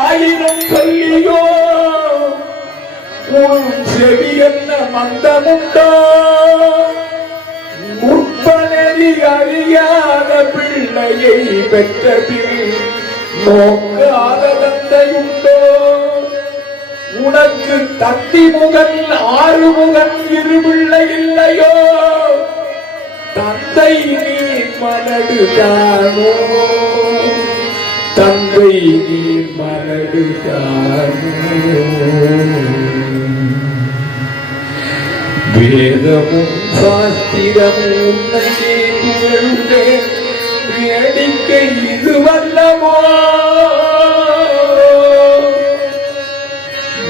ஆயிரம் சொல்லியோ? உன் செவி என்ன மந்தமுண்டோ? முற்பனறி அறியாத பிள்ளையை பெற்ற பின் நோக்காத தந்தையுண்டோ உனக்கு தத்தி முகன் ஆறு முகன் இருபிள்ளை இல்லையோ? தந்தை நீ மலடுதானோ தந்தை നീ മരടിക്കാനും വേദവും ശാസ്തിരവും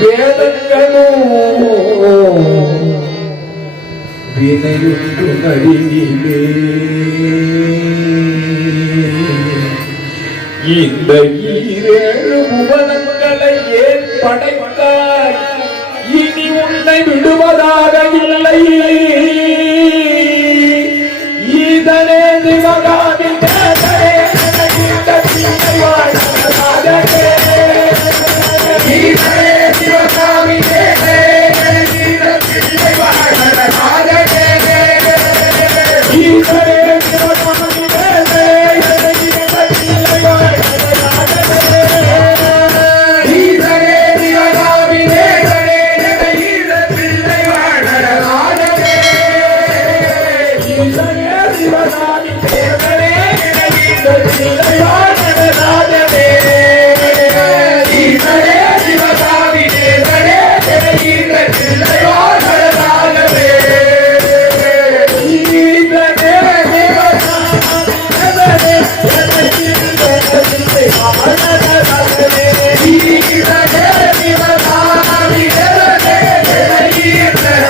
വേദങ്ങളോ വിനയുണ്ടു കരിയിലേ இந்த ஈரேழு புவனங்களை ஏன் படைத்தாய் இனி உன்னை விடுவதா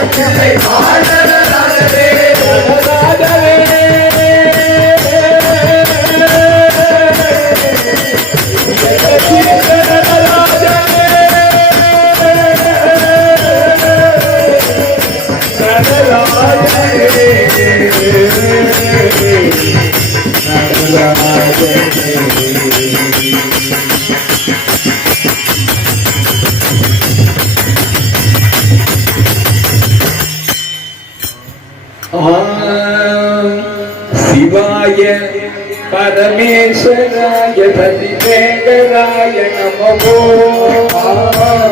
சிவாய பரமேஸ்வராய परमाय परमेश्वराय धनिवेगराय नमो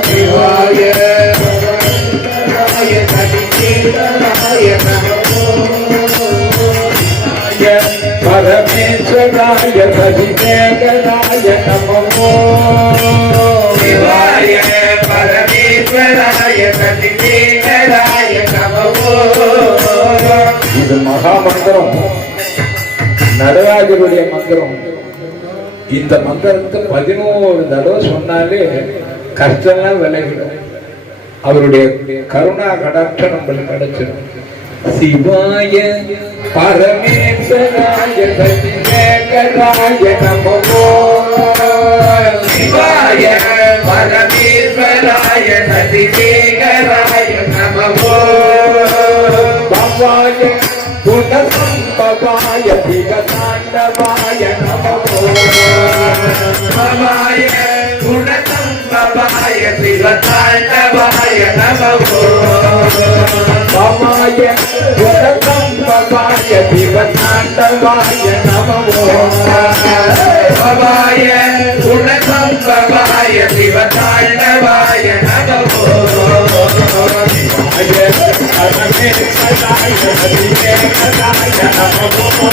शिवाय परमेश्वराय धनिकेतनाय नमो परमेश्वराय धनिवेगराय नमो शिवाय परमेश्वराय धनिकेतनाय नमो ఇది మహామంత్రం நடராஜருடைய மந்திரம். இந்த மந்திரத்தை பதினோரு தடவை சொன்னாலே கஷ்டம்லாம் விலகிடும். அவருடைய கருணா கடாட்சம் நம்மளுக்கு கிடைச்சிடும். சிவாய பரமேஸ்வராய சதிவேகராய நமோ சிவாய பரமேஸ்வராய சதிவேகராய நமோ பவாய गुणसम्पदाय विगताण्डवाय नमो नमाय गुणसम्पदाय विगताण्डवाय नमो नमाय गुणसम्पदाय विगताण्डवाय नमो नमाय गुणसम्पदाय विगताण्डवाय नमो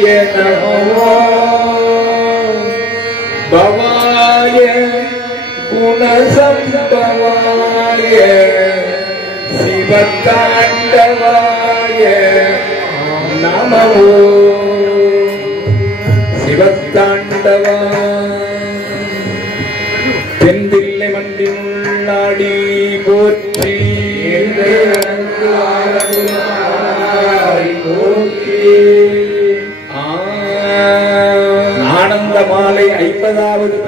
நமோ பவாய குணசம்பவாய சிவத்தாண்டவாய நமோ. சிவத்தாண்டவா ஐம்பதாவது பதிகம்